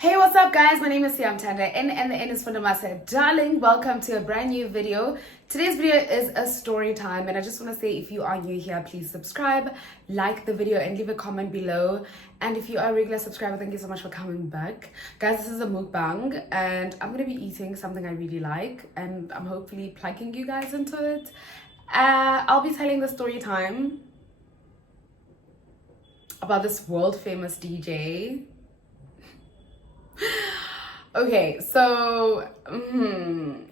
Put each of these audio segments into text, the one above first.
Hey, what's up guys? My name is Siyamthandandamase and the N is for Namase. Darling, welcome to a brand new video. Today's video is a story time and I just want to say if you are new here, please subscribe, like the video and leave a comment below. And if you are a regular subscriber, thank you so much for coming back. Guys, this is a mukbang and I'm going to be eating something I really like and I'm hopefully plugging you guys into it. I'll be telling the story time about this world famous DJ. Okay, so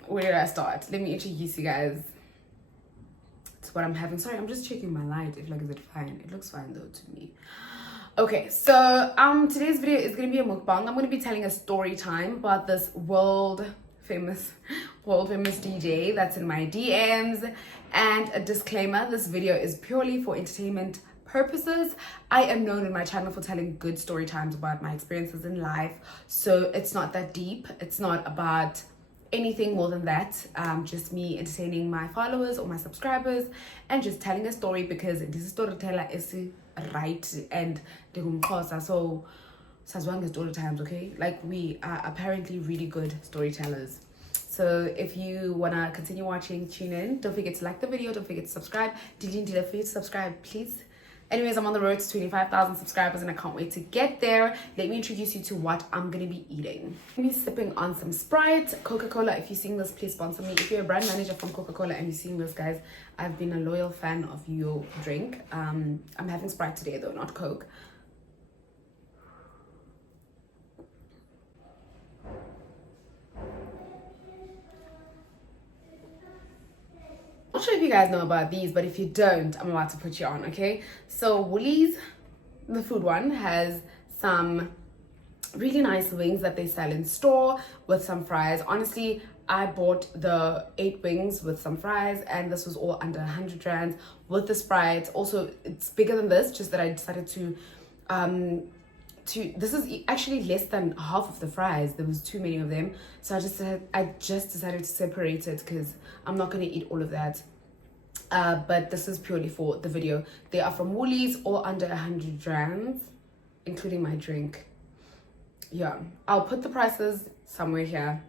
where did I start? Let me introduce you guys to what I'm having. Sorry, I'm just checking my light. Is it fine? It looks fine though to me. Okay, so today's video is gonna be a mukbang. I'm gonna be telling a story time about this world famous DJ that's in my DMs. And a disclaimer: this video is purely for entertainment purposes. I am known in my channel for telling good story times about my experiences in life, so it's not that deep. It's not about anything more than that. Just me entertaining my followers or my subscribers and just telling a story because this is storyteller is right and so sazwanga story times, okay? Like, we are apparently really good storytellers. So if you want to continue watching, tune in. Don't forget to like the video, don't forget to subscribe. Don't forget to subscribe, please. Anyways, I'm on the road to 25,000 subscribers and I can't wait to get there. Let me introduce you to what I'm going to be eating. I'm going to be sipping on some Sprite, Coca-Cola. If you're seeing this, please sponsor me. If you're a brand manager from Coca-Cola and you're seeing this, guys, I've been a loyal fan of your drink. I'm having Sprite today though, not Coke. Not sure if you guys know about these, but if you don't, I'm about to put you on, okay? So Woolies, the food one, has some really nice wings that they sell in store with some fries. Honestly, I bought the 8 wings with some fries and this was all under 100 rands with the Sprite. Also, it's bigger than this, just that I decided to this is actually less than half of the fries. There was too many of them, so I just decided to separate it because I'm not going to eat all of that. But this is purely for the video. They are from Woolies, all under 100 rands, including my drink. Yeah, I'll put the prices somewhere here.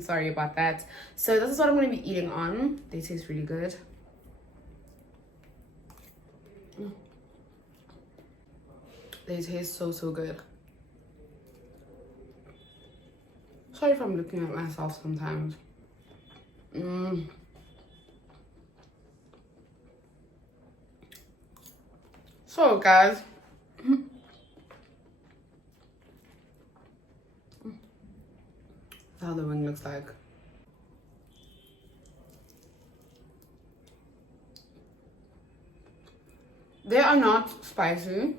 Sorry about that. So this is what I'm going to be eating on. They taste really good. They taste so good. Sorry if I'm looking at myself sometimes. So guys, that's how the wing looks like. They are not spicy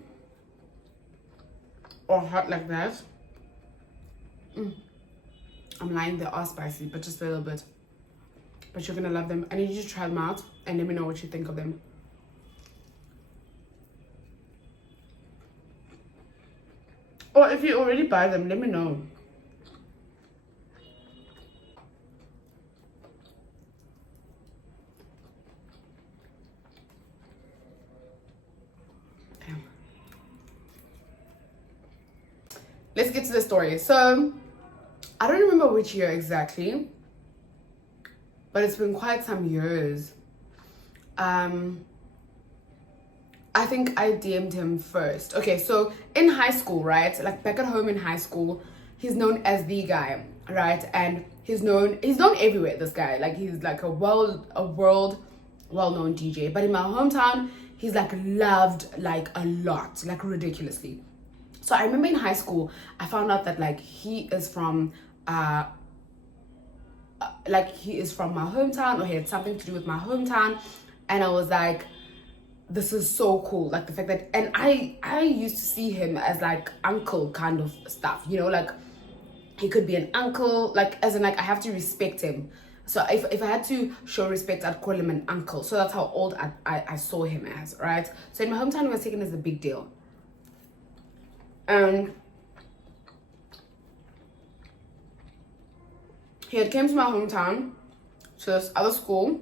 or hot like that. I'm lying, they are spicy, but just a little bit. But you're gonna love them. I need you to try them out and let me know what you think of them. Or if you already buy them, let me know. Let's get to the story. So, I don't remember which year exactly, but it's been quite some years. I think I DM'd him first. Okay, so in high school, right? Like back at home in high school, he's known as the guy, right? And he's known everywhere, this guy. Like, he's like a world well-known DJ. But in my hometown, he's like loved like a lot, like ridiculously. So I remember in high school, I found out that like he is from my hometown, or he had something to do with my hometown, and I was like, this is so cool. Like the fact that, and I used to see him as like uncle kind of stuff, you know, like he could be an uncle, like as in like I have to respect him. So if I had to show respect, I'd call him an uncle. So that's how old I saw him as, right? So in my hometown, he was taken as a big deal. He had came to my hometown to this other school.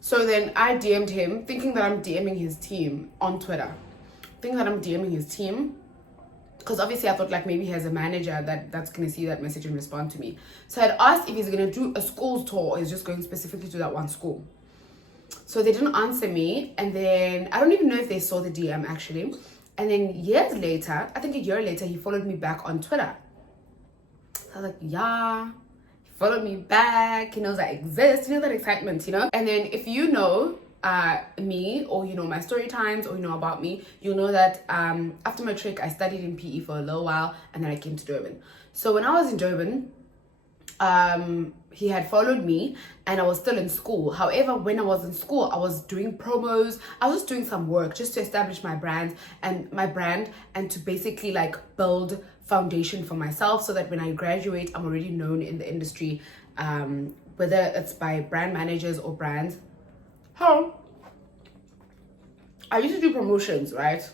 So then I DM'd him thinking that I'm DMing his team on Twitter. because obviously I thought like maybe he has a manager that's going to see that message and respond to me. So I'd asked if he's going to do a school tour or he's just going specifically to that one school. So they didn't answer me, and then I don't even know if they saw the DM actually. And then years later, I think a year later, he followed me back on Twitter. So I was like, yeah, he followed me back. He knows I exist. You know, that excitement, you know? And then if you know me, or you know my story times, or you know about me, you'll know that after matric, I studied in PE for a little while, and then I came to Durban. So when I was in Durban, he had followed me and I was still in school. However, when I was in school, I was doing promos. I was just doing some work just to establish my brand and to basically like build foundation for myself so that when I graduate, I'm already known in the industry, whether it's by brand managers or brands. How? I used to do promotions, right?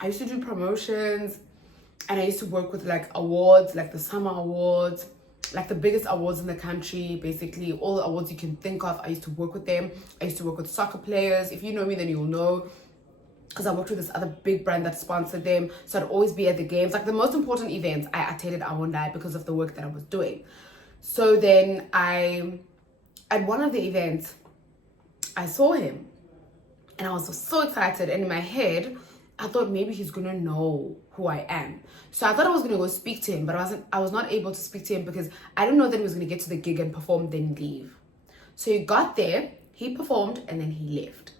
I used to do promotions, and I used to work with like awards, like the summer awards, like the biggest awards in the country, basically all the awards you can think of. I used to work with them. I used to work with soccer players. If you know me, then you'll know, because I worked with this other big brand that sponsored them. So I'd always be at the games, like the most important events I attended. I won't lie, because of the work that I was doing. So then at one of the events, I saw him and I was so excited, and in my head I thought maybe he's gonna know who I am. So I thought I was gonna go speak to him, but I was not able to speak to him because I didn't know that he was gonna get to the gig and perform, then leave. So he got there, he performed, and then he left.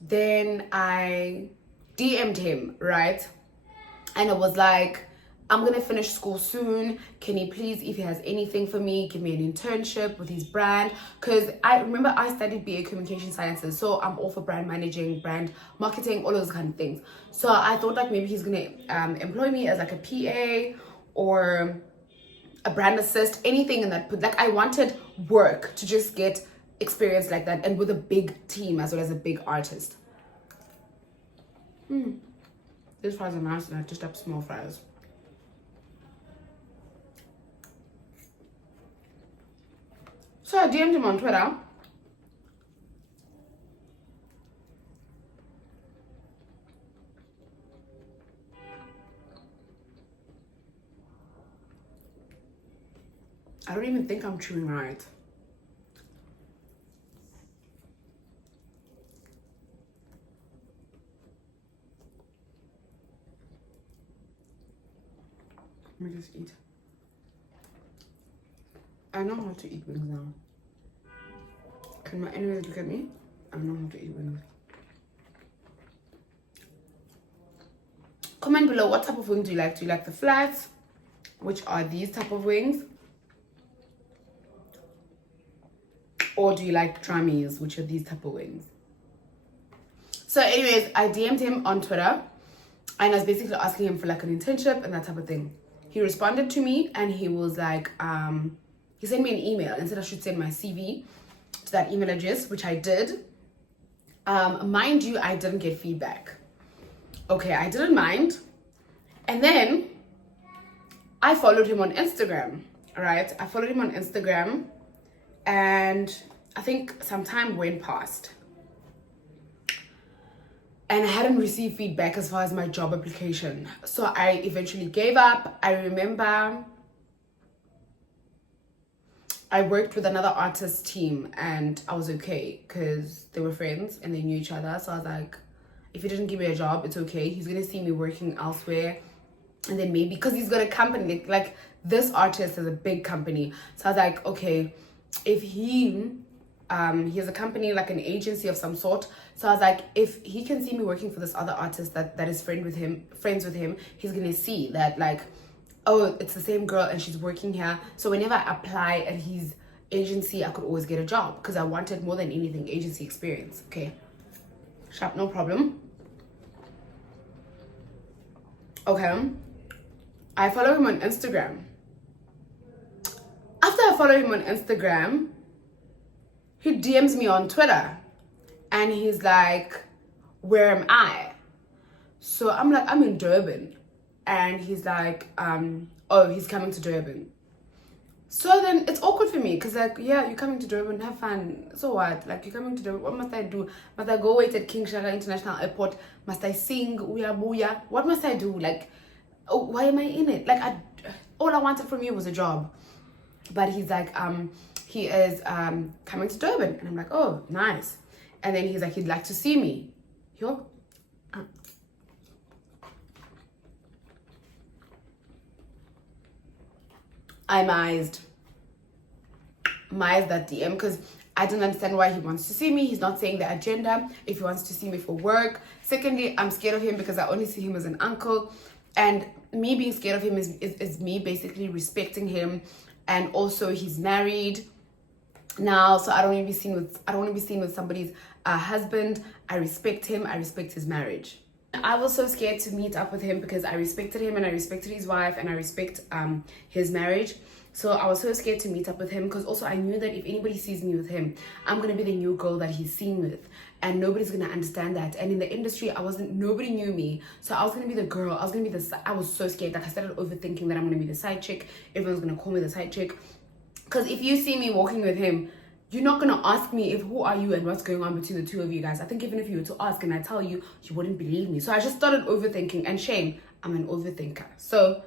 Then I DM'd him, right? And it was like, I'm gonna finish school soon. Can he please, if he has anything for me, give me an internship with his brand? Because I remember I studied BA Communication Sciences, so I'm all for brand managing, brand marketing, all those kind of things. So I thought like maybe he's gonna employ me as like a PA or a brand assist, anything in that. Like I wanted work to just get experience like that, and with a big team as well as a big artist. These fries are nice, and I just have small fries. So I DM'd him on Twitter. I don't even think I'm chewing right. Let me just eat. I know how to eat wings now. Can my enemies look at me? I know how to eat wings. Comment below, what type of wings do you like? Do you like the flats, which are these type of wings? Or do you like drummies, which are these type of wings? So anyways, I DM'd him on Twitter, and I was basically asking him for like an internship and that type of thing. He responded to me, and he was like, he sent me an email and said I should send my CV to that email address, which I did. Mind you, I didn't get feedback. Okay, I didn't mind. And then I followed him on Instagram, right? I followed him on Instagram, and I think some time went past, and I hadn't received feedback as far as my job application. So I eventually gave up. I remember I worked with another artist team, and I was okay because they were friends and they knew each other. So I was like, if he didn't give me a job, it's okay. He's gonna see me working elsewhere, and then maybe because he's got a company, like this artist has a big company. So I was like, okay, if he has a company, like an agency of some sort. So I was like, if he can see me working for this other artist that is friends with him, he's gonna see that like, oh, it's the same girl and she's working here. So whenever I apply at his agency, I could always get a job, because I wanted more than anything agency experience. Okay, sharp, no problem. Okay, I follow him on Instagram. After I follow him on Instagram, he DMs me on Twitter, and he's like, where am I? So I'm like, I'm in Durban. And he's like, oh, he's coming to Durban. So then it's awkward for me because, like, yeah, you're coming to Durban, have fun. So what? Like, you're coming to Durban, what must I do? Must I go wait at King Shaka International Airport? Must I sing Uya Booya? What must I do? Like, oh, why am I in it? Like, all I wanted from you was a job. But he's like, he is coming to Durban. And I'm like, oh, nice. And then he's like, he'd like to see me. Yo. I mized that DM because I don't understand why he wants to see me. He's not saying the agenda if he wants to see me for work. Secondly, I'm scared of him because I only see him as an uncle, and me being scared of him is me basically respecting him. And also he's married now, so I don't want to be seen with somebody's husband. I respect him. I respect his marriage. I was so scared to meet up with him because I respected him and I respected his wife and I respect his marriage. So I was so scared to meet up with him because also I knew that if anybody sees me with him, I'm going to be the new girl that he's seen with. And nobody's going to understand that. And in the industry, nobody knew me. So I was going to be the girl. I was so scared. Like, I started overthinking that I'm going to be the side chick. Everyone's going to call me the side chick. Because if you see me walking with him, you're not going to ask me who are you and what's going on between the two of you guys. I think even if you were to ask and I tell you, you wouldn't believe me. So I just started overthinking. And shame, I'm an overthinker. So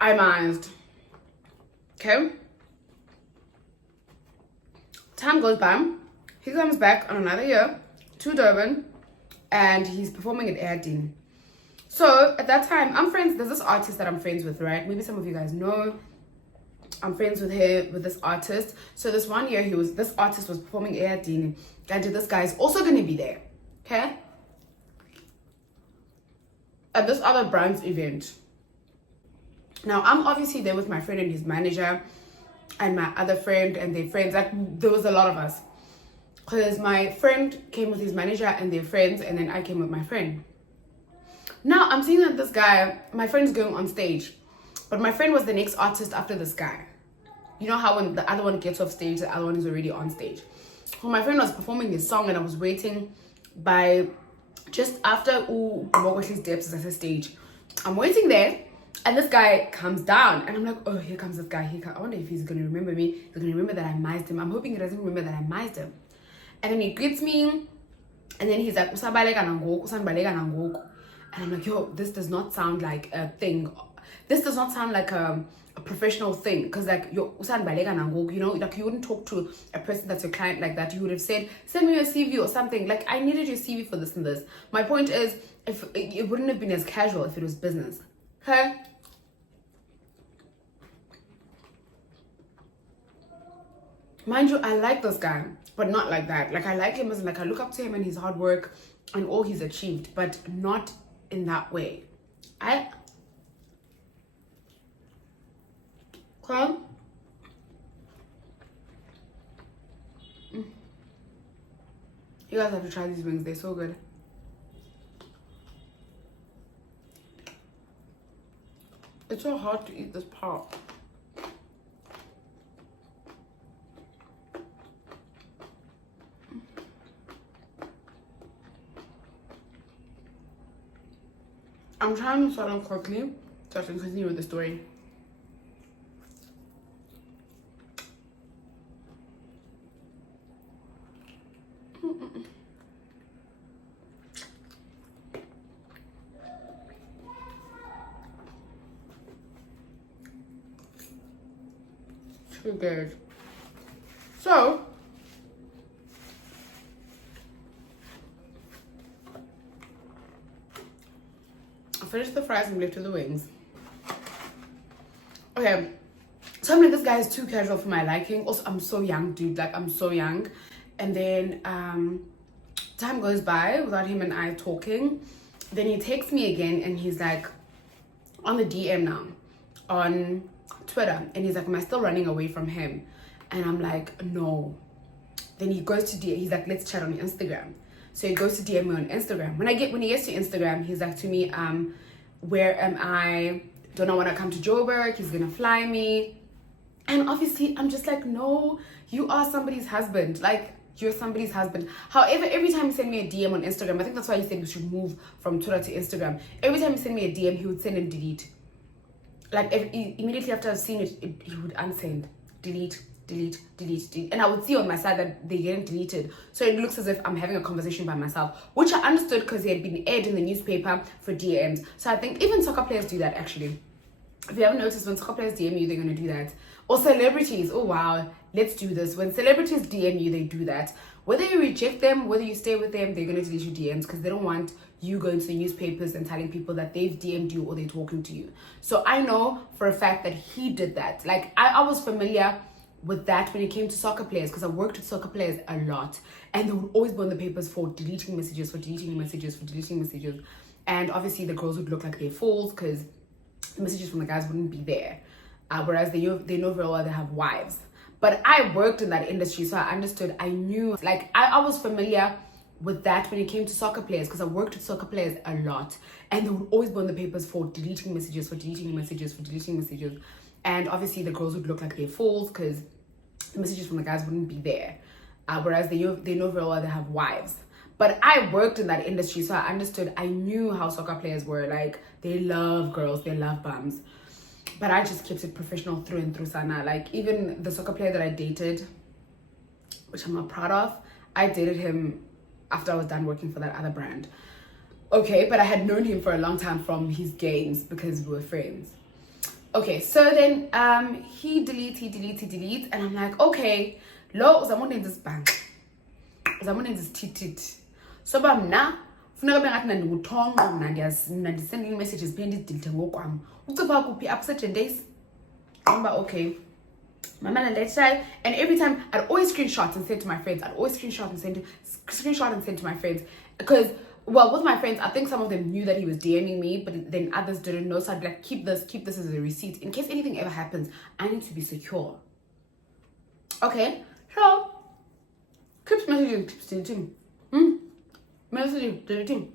I mized. Okay. Time goes by. He comes back on another year to Durban and he's performing at Airdine. So at that time, I'm friends. There's this artist that I'm friends with, right? Maybe some of you guys know. I'm friends with this artist. So this one year, this artist was performing Airdine, and this guy is also going to be there, okay? At this other brand's event. Now, I'm obviously there with my friend and his manager, and my other friend and their friends. Like, there was a lot of us. Because my friend came with his manager and their friends, and then I came with my friend. Now, I'm seeing that this guy, my friend's going on stage. But my friend was the next artist after this guy. You know how when the other one gets off stage, the other one is already on stage. So my friend was performing his song and I was waiting by just after his steps at the stage. I'm waiting there and this guy comes down and I'm like, oh, here comes this guy. I wonder if he's going to remember me. He's going to remember that I mized him. I'm hoping he doesn't remember that I mized him. And then he greets me and then he's like, usabaleka nangoku, usanbaleka nangoku. And I'm like, yo, this does not sound like a thing. This does not sound like a professional thing. Because like, you know, like you wouldn't talk to a person that's your client like that. You would have said, send me your CV or something. Like, I needed your CV for this and this. My point is, if it wouldn't have been as casual if it was business. Okay? Mind you, I like this guy, but not like that. Like, I like him as like, I look up to him and his hard work and all he's achieved, but not in that way. Okay. You guys have to try these wings. They're so good. It's so hard to eat this part. I'm trying to swallow quickly so I can continue with the story. Too good. So, I finished the fries and left with the wings. Okay, so I'm like, this guy is too casual for my liking. Also, I'm so young, dude. Like, I'm so young. And then time goes by without him and I talking. Then he texts me again and he's like on the DM now on Twitter, and he's like, am I still running away from him? And I'm like, no. Then he goes to DM, he's like, let's chat on Instagram. So he goes to DM me on Instagram. When he gets to Instagram, he's like to me, where am I? Don't I want to come to Joburg? He's gonna fly me. And obviously I'm just like, no, you are somebody's husband. Like, you're somebody's husband. However, every time he sent me a DM on Instagram, I think that's why he said we should move from Twitter to Instagram. Every time he sent me a DM, he would send and delete. like immediately after I've seen it, he would unsend, delete, delete, delete, delete, and I would see on my side that they getting deleted, so it looks as if I'm having a conversation by myself, which I understood because they had been aired in the newspaper for DMs. So I think even soccer players do that. Actually, if you haven't noticed, when soccer players DM you, they're going to do that. Or celebrities, oh wow, let's do this. When celebrities DM you, they do that. Whether you reject them, whether you stay with them, they're going to delete your DMs because they don't want you going to the newspapers and telling people that they've DM'd you or they're talking to you. So I know for a fact that he did that. Like, I was familiar with that when it came to soccer players because I worked with soccer players a lot, and they would always be on the papers for deleting messages, for deleting messages, for deleting messages. And obviously the girls would look like they're fools because the messages from the guys wouldn't be there. Whereas they know very well they have wives. But I worked in that industry, so I understood. I knew, like, I was familiar with that when it came to soccer players because I worked with soccer players a lot, and they would always be on the papers for deleting messages, for deleting messages, for deleting messages. And obviously the girls would look like they're fools because the messages from the guys wouldn't be there. Whereas they know very well they have wives. But I worked in that industry, so I understood. I knew how soccer players were. Like, they love girls, they love bums. But I just kept it professional through and through, Sana. Like, even the soccer player that I dated, which I'm not proud of, I dated him after I was done working for that other brand. Okay, but I had known him for a long time from his games because we were friends. Okay, so then he deletes, and I'm like, okay, lo, uzamona in this bank. Uzamona in this titit. So mna funeka bengathi nandikuthonqa mna ndisending messages phinde ndidelete ngokwam. Ucipha kuphi upset and days? I'm like, okay. Mama and dad, and every time I'd always screenshot and send to my friends. I'd always screenshot and send to my friends because, well, with my friends, I think some of them knew that he was DMing me, but then others didn't know. So I'd be like, keep this as a receipt in case anything ever happens. I need to be secure. Okay, so keeps messaging, keeps deleting. Messaging, deleting.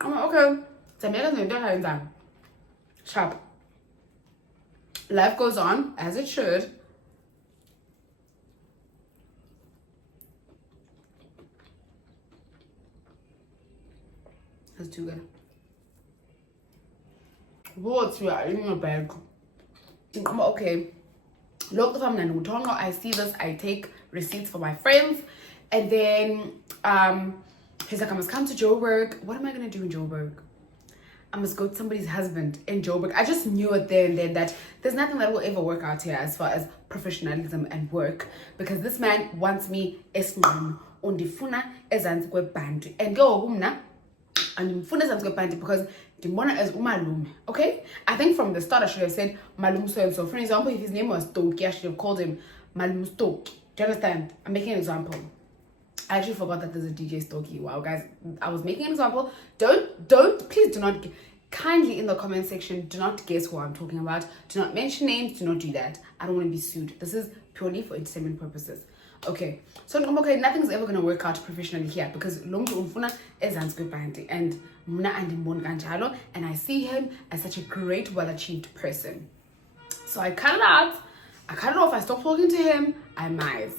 I'm like, okay. Sharp. Life goes on as it should. That's too good. What you are in your bag? I'm okay. Look, if I'm I see this, I take receipts for my friends, and then he's like, I must come to Joburg. What am I gonna do in Joburg? I must go to somebody's husband in Joburg. I just knew it there and then that there's nothing that will ever work out here as far as professionalism and work, because this man wants me esngqondo undifuna ezantsi kwebhanti, and go mna andimfuna ezantsi kwebhanti because ndimbona as umalume. Okay, I think from the start I should have said malume so and so. For example, if his name was Stoki, I should have called him Malume Stoki. Do you understand? I'm making an example. I actually forgot that there's a DJ Stoki. Wow, guys, I was making an example. Please do not, kindly in the comment section, do not guess who I'm talking about. Do not mention names. Do not do that. I don't want to be sued. This is purely for entertainment purposes. Okay, so okay, nothing's ever going to work out professionally here because Lomtu Umfuna is Anskupanti and Muna and Kanjalo, and I see him as such a great, well-achieved person. So I cut it out. I cut it off. I stopped talking to him. I might.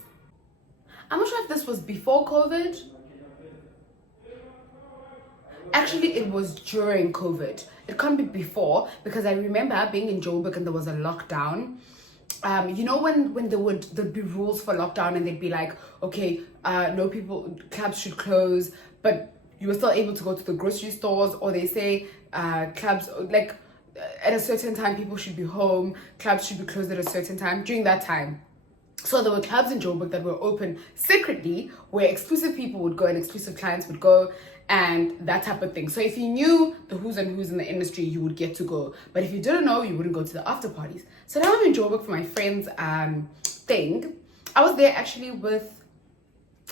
I'm not sure if this was before COVID. Actually, it was during COVID. It can't be before because I remember being in Joburg and there was a lockdown. You know when there'd be rules for lockdown and they'd be like, okay, no people, clubs should close, but you were still able to go to the grocery stores, or they say clubs, like at a certain time people should be home, clubs should be closed at a certain time during that time. So there were clubs in Joburg that were open secretly where exclusive people would go and exclusive clients would go and that type of thing. So if you knew the who's and who's in the industry, you would get to go. But if you didn't know, you wouldn't go to the after parties. So now I'm in Joburg for my friend's thing. I was there actually with,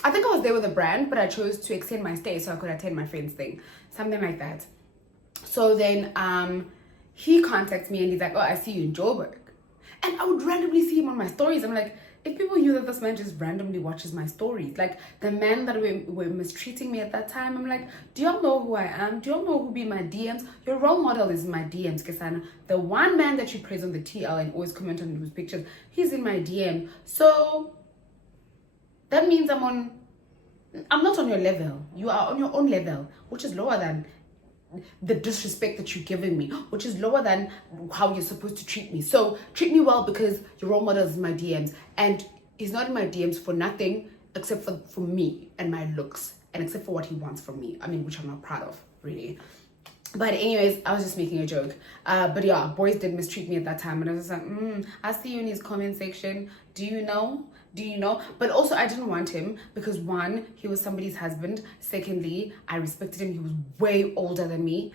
I think I was there with a brand, but I chose to extend my stay so I could attend my friend's thing. Something like that. So then he contacts me and he's like, oh, I see you in Joburg. And I would randomly see him on my stories. I'm like, if people knew that this man just randomly watches my stories, like the men that were mistreating me at that time, I'm like, do y'all know who I am? Do y'all know who be in my DMs? Your role model is in my DMs, Kesana. The one man that you praise on the TL and always comment on his pictures, he's in my DM. So that means I'm not on your level. You are on your own level, which is lower than the disrespect that you're giving me, which is lower than how you're supposed to treat me. So treat me well, because your role model is in my DMs, and he's not in my DMs for nothing except for me and my looks, and except for what he wants from me. I mean, which I'm not proud of, really. But anyways, I was just making a joke. But yeah, boys did mistreat me at that time. And I was just like, I see you in his comment section. Do you know? Do you know? But also, I didn't want him because, one, he was somebody's husband. Secondly, I respected him. He was way older than me.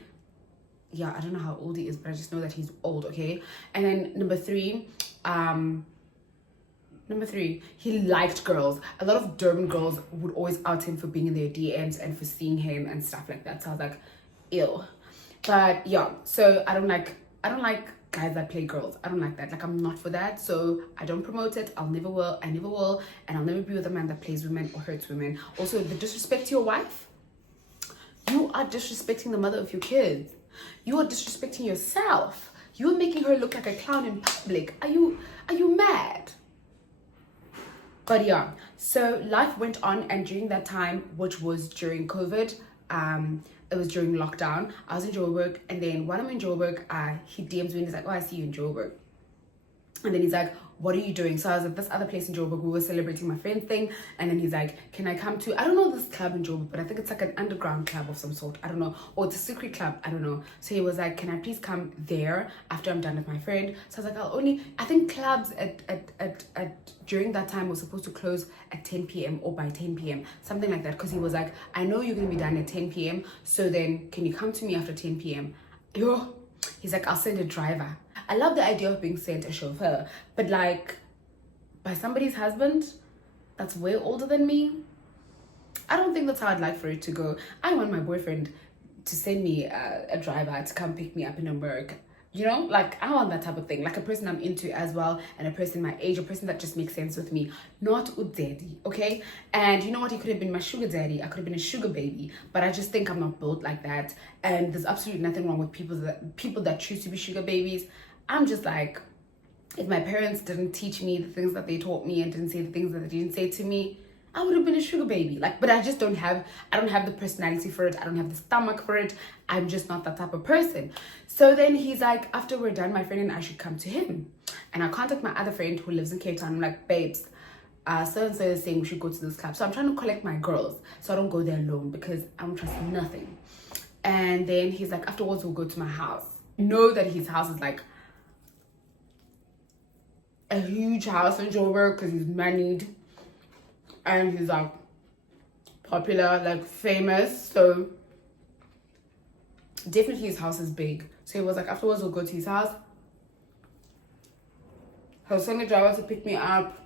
Yeah, I don't know how old he is, but I just know that he's old, okay? And then number three, he liked girls. A lot of Durban girls would always out him for being in their DMs and for seeing him and stuff like that. So I was like, ew. But yeah, so I don't like guys that play girls. I don't like that. Like, I'm not for that. So I don't promote it. I never will. And I'll never be with a man that plays women or hurts women. Also, the disrespect to your wife. You are disrespecting the mother of your kids. You are disrespecting yourself. You're making her look like a clown in public. Are you mad? But yeah, so life went on, and during that time, which was during COVID, it was during lockdown, I was in Joburg, and then while I'm in Joburg, he DMs me and he's like, oh, I see you in Joburg. And then he's like, what are you doing? So I was at this other place in Joburg. We were celebrating my friend's thing. And then he's like, can I come to, I don't know this club in Joburg, but I think it's like an underground club of some sort. I don't know. Or it's a secret club. I don't know. So he was like, can I please come there after I'm done with my friend? So I was like, I think clubs during that time were supposed to close at 10 p.m. or by 10 p.m. Something like that. Because he was like, I know you're going to be done at 10 p.m. So then can you come to me after 10 p.m.? Yo, he's like, I'll send a driver. I love the idea of being sent a chauffeur, but like by somebody's husband that's way older than me, I don't think that's how I'd like for it to go. I want my boyfriend to send me a driver to come pick me up in Hamburg. You know, like I want that type of thing, like a person I'm into as well, and a person my age, a person that just makes sense with me, not with daddy, okay? And you know what, he could have been my sugar daddy, I could have been a sugar baby, but I just think I'm not built like that. And there's absolutely nothing wrong with people that choose to be sugar babies. I'm just like, if my parents didn't teach me the things that they taught me and didn't say the things that they didn't say to me, I would have been a sugar baby. Like, but I don't have the personality for it. I don't have the stomach for it. I'm just not that type of person. So then he's like, after we're done, my friend and I should come to him. And I contact my other friend who lives in Cape Town. I'm like, babes, so-and-so is saying we should go to this club. So I'm trying to collect my girls so I don't go there alone because I don't trust nothing. And then he's like, afterwards we'll go to my house. Know that his house is like a huge house in Joburg because he's moneyed. And he's like popular, like famous. So definitely his house is big. So he was like, afterwards we'll go to his house. He'll send a driver to pick me up.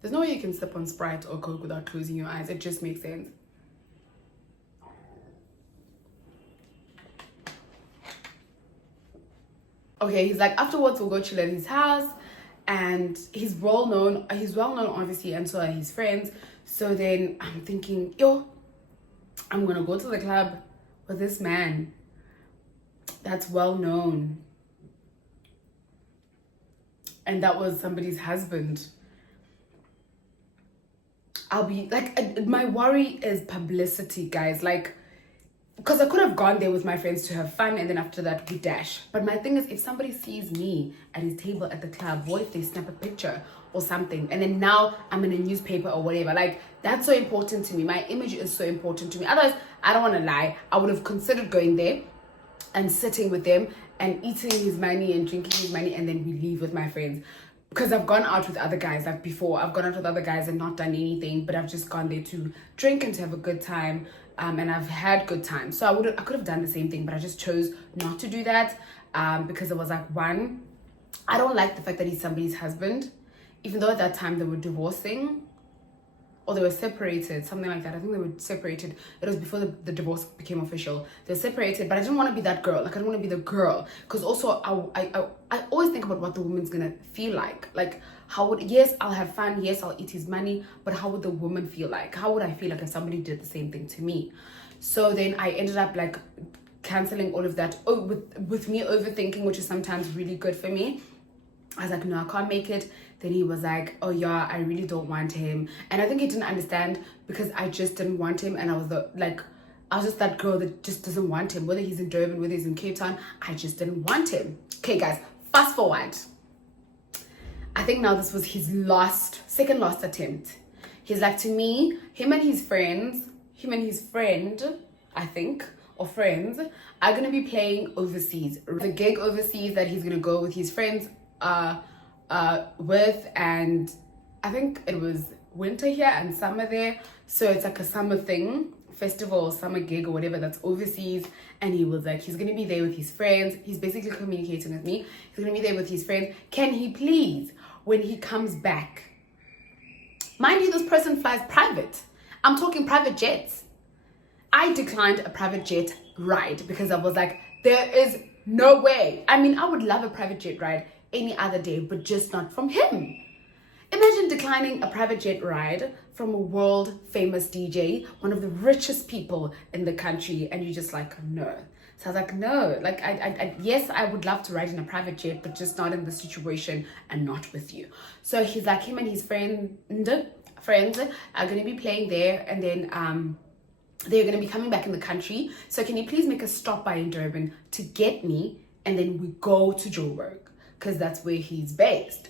There's no way you can sip on Sprite or Coke without closing your eyes. It just makes sense. Okay, he's like, afterwards we'll go chill at his house, and he's well known obviously, and so are his friends. So then I'm thinking, yo, I'm gonna go to the club with this man that's well known, and that was somebody's husband. I'll be like, my worry is publicity, guys. Like, because I could have gone there with my friends to have fun, and then after that we dash. But my thing is, if somebody sees me at his table at the club, what if they snap a picture or something, and then now I'm in a newspaper or whatever? Like, that's so important to me. My image is so important to me. Otherwise, I don't want to lie, I would have considered going there and sitting with them and eating his money and drinking his money, and then we leave with my friends. Because I've gone out with other guys, like before, I've gone out with other guys and not done anything, but I've just gone there to drink and to have a good time. And I've had good times. So I could have done the same thing, but I just chose not to do that because it was like, one, I don't like the fact that he's somebody's husband, even though at that time they were divorcing or they were separated, something like that. I think they were separated. It was before the divorce became official. They were separated, but I didn't want to be that girl. Like, I didn't want to be the girl, because also I always think about what the woman's gonna feel like. Like, yes, I'll have fun, yes, I'll eat his money, but how would the woman feel like? How would I feel like if somebody did the same thing to me? So then I ended up like canceling all of that with me overthinking, which is sometimes really good for me. I was like, no, I can't make it. Then he was like, oh yeah, I really don't want him. And I think he didn't understand because I just didn't want him. And I was I was just that girl that just doesn't want him. Whether he's in Durban, whether he's in Cape Town, I just didn't want him. Okay, guys, fast forward. I think now this was his second last attempt. He's like, to me, him and his friend, I think, or friends, are going to be playing overseas. The gig overseas that he's going to go with his friends with, and I think it was winter here and summer there. So it's like a summer thing, festival, summer gig or whatever that's overseas. And he was like, he's going to be there with his friends. He's basically communicating with me. He's going to be there with his friends. Can he please, when he comes back, mind you, this person flies private. I'm talking private jets. I declined a private jet ride because I was like, there is no way. I mean, I would love a private jet ride any other day, but just not from him. Imagine declining a private jet ride from a world famous DJ, one of the richest people in the country, and you just like, no. So I was like, no, like, yes, I would love to ride in a private jet, but just not in this situation and not with you. So he's like, him and his friends are going to be playing there, and then they're going to be coming back in the country. So can you please make a stop by in Durban to get me, and then we go to Joburg, because that's where he's based.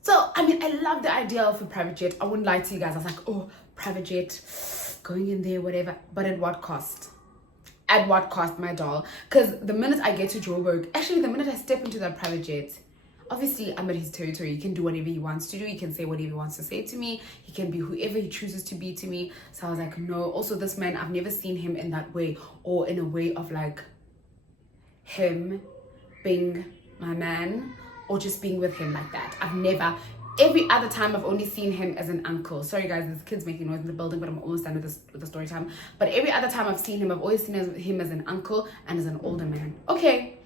So, I mean, I love the idea of a private jet. I wouldn't lie to you guys. I was like, oh, private jet, going in there, whatever. But at what cost? At what cost, my doll? Because the minute I get to Joburg, actually, the minute I step into that private jet, obviously, I'm at his territory. He can do whatever he wants to do. He can say whatever he wants to say to me. He can be whoever he chooses to be to me. So I was like, no. Also, this man, I've never seen him in that way, or in a way of like him being my man, or just being with him like that. I've never. Every other time I've only seen him as an uncle. Sorry guys, there's kids making noise in the building, but I'm almost done with the story time. But every other time I've seen him, I've always seen him as an uncle and as an older man. Okay,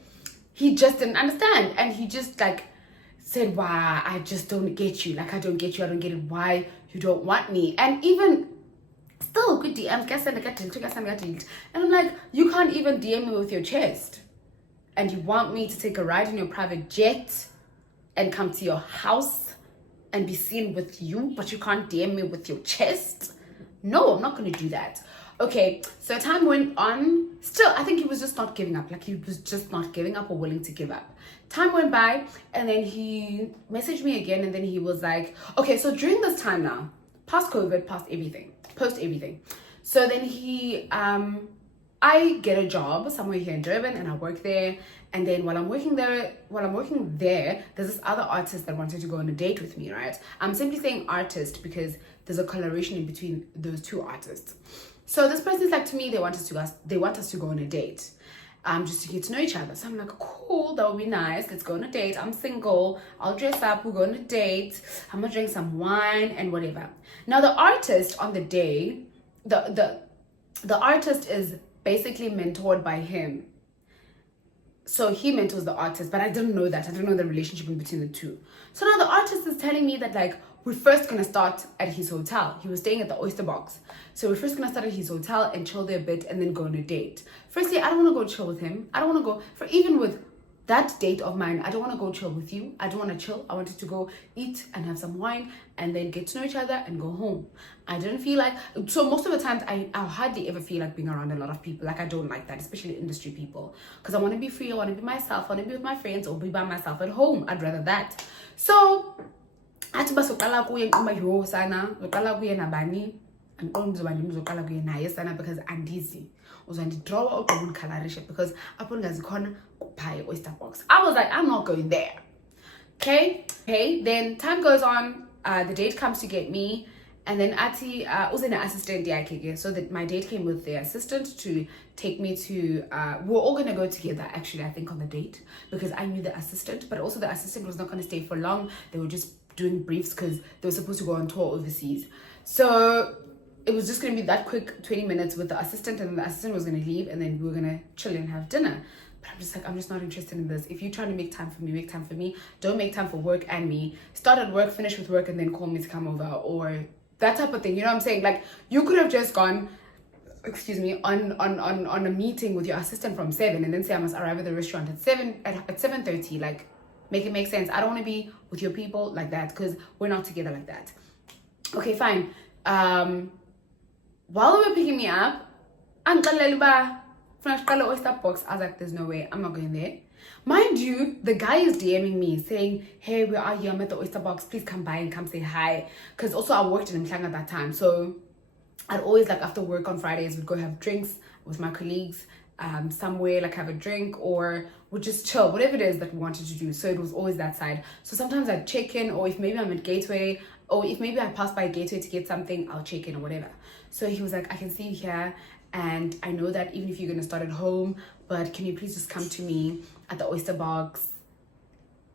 he just didn't understand, and he just like said, why, I just don't get you. Like, I don't get you. I don't get it. Why you don't want me? And even still, good DMs, and I'm like, you can't even DM me with your chest, and you want me to take a ride in your private jet and come to your house and be seen with you, but you can't DM me with your chest? No, I'm not going to do that. Okay, so time went on. Still, I think he was just not giving up. Like, he was just not giving up or willing to give up. Time went by, and then he messaged me again, and then he was like, okay, so during this time now, past COVID, past everything, post everything. So then I get a job somewhere here in Durban, and I work there. And then while I'm working there, there's this other artist that wanted to go on a date with me, right? I'm simply saying artist because there's a collaboration in between those two artists. So this person's like, to me, they want us to go on a date, just to get to know each other. So I'm like, cool, that would be nice. Let's go on a date. I'm single. I'll dress up. We'll go on a date. I'm gonna drink some wine and whatever. Now the artist on the day, the artist is basically mentored by him. So he mentors the artist, but I didn't know that. I didn't know the relationship in between the two. So now the artist is telling me that, like, we're first going to start at his hotel. He was staying at the Oyster Box. So we're first going to start at his hotel and chill there a bit and then go on a date. Firstly, I don't want to go chill with him. I don't want to go, even with that date of mine, I don't want to go chill with you. I don't want to chill. I wanted to go eat and have some wine and then get to know each other and go home. I didn't feel like, so most of the times I hardly ever feel like being around a lot of people. Like, I don't like that, especially industry people, because I want to be free. I want to be myself. I want to be with my friends or be by myself at home. I'd rather that. So athi basoqala kuye yo sana zoqala kuye nabani andizoqala kuye naye sana because andizi uzandidraw out ubunkhalarisha because apho ngazikhona kuphaye Oyster Box. I was like, I'm not going there. Okay, then time goes on. The date comes to get me, and then Ati was an assistant yakhe. So that my date came with the assistant to take me to we're all gonna go together actually, I think, on the date, because I knew the assistant, but also the assistant was not gonna stay for long. They were just doing briefs because they were supposed to go on tour overseas. So it was just gonna be that quick 20 minutes with the assistant, and then the assistant was gonna leave, and then we were gonna chill and have dinner. But I'm just like, I'm just not interested in this. If you're trying to make time for me, make time for me. Don't make time for work and me. Start at work, finish with work, and then call me to come over, or that type of thing. You know what I'm saying? Like, you could have just gone, on a meeting with your assistant from 7, and then say I must arrive at the restaurant at 7:30. Like, Make it make sense. I don't want to be with your people like that because we're not together like that. Okay, fine. While they were picking me up, I was like, there's no way, I'm not going there. Mind you, the guy is DMing me saying, hey, we are here, I'm at the oyster box, please come by and come say hi. Because also I worked in Mklang at that time, so I'd always, like, after work on Fridays, we'd go have drinks with my colleagues somewhere, like have a drink, or we'd just chill, whatever it is that we wanted to do. So it was always that side. So sometimes I'd check in, or if maybe I'm at Gateway, or if maybe I pass by Gateway to get something, I'll check in or whatever. So he was like, I can see you here, and I know that even if you're gonna start at home, but can you please just come to me at the oyster box?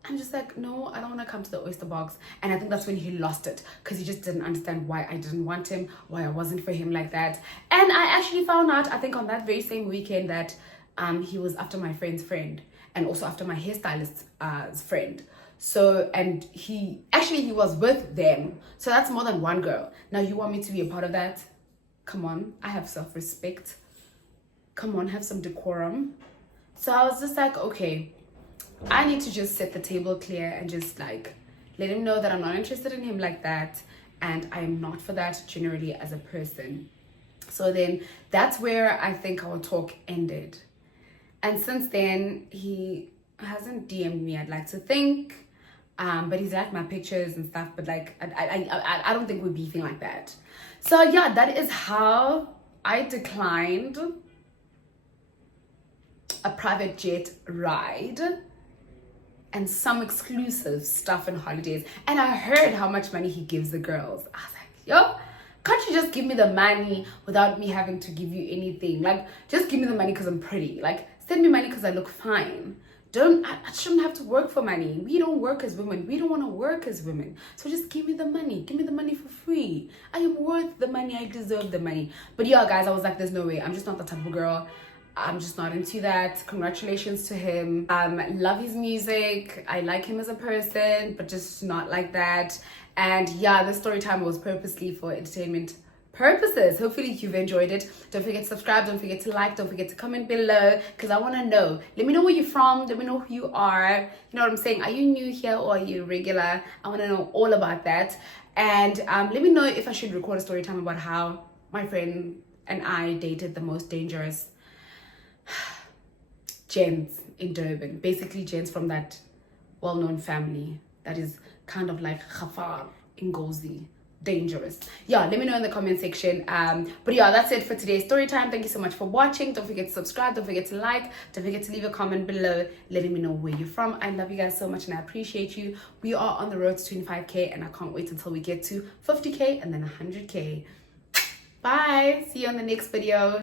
I'm just like, no, I don't want to come to the oyster box. And I think that's when he lost it, because he just didn't understand why I didn't want him, why I wasn't for him like that. And I actually found out, I think on that very same weekend, that he was after my friend's friend, and also after my hairstylist's friend. So, and he was with them. So that's more than one girl. Now you want me to be a part of that? Come on, I have self-respect. Come on, have some decorum. So I was just like, okay, I need to just set the table clear and just like let him know that I'm not interested in him like that, and I am not for that generally as a person. So then that's where I think our talk ended. And since then, he hasn't DM'd me, I'd like to think. But he's liked my pictures and stuff, but like I don't think we're beefing like that. So yeah, that is how I declined a private jet ride and some exclusive stuff and holidays. And I heard how much money he gives the girls. I was like, yo, can't you just give me the money without me having to give you anything? Like, just give me the money because I'm pretty. Like, send me money because I look fine. I shouldn't have to work for money. We don't work as women. We don't want to work as women. So just give me the money. Give me the money for free. I am worth the money. I deserve the money. But yeah, guys, I was like, there's no way. I'm just not the type of girl. I'm just not into that. Congratulations to him. Love his music. I like him as a person, but just not like that. And yeah, the story time was purposely for entertainment purposes. Hopefully you've enjoyed it. Don't forget to subscribe, don't forget to like, don't forget to comment below, because I want to know. Let me know where you're from, let me know who you are. You know what I'm saying? Are you new here or are you regular? I want to know all about that. And let me know if I should record a story time about how my friend and I dated the most dangerous gents in Durban. Basically gents from that well-known family that is kind of like Khafar, Ngozi. Dangerous. Yeah, let me know in the comment section. But yeah, that's it for today's story time. Thank you so much for watching. Don't forget to subscribe, don't forget to like, don't forget to leave a comment below letting me know where you're from. I love you guys so much and I appreciate you. We are on the road to 25k and I can't wait until we get to 50k and then 100k. Bye, see you on the next video.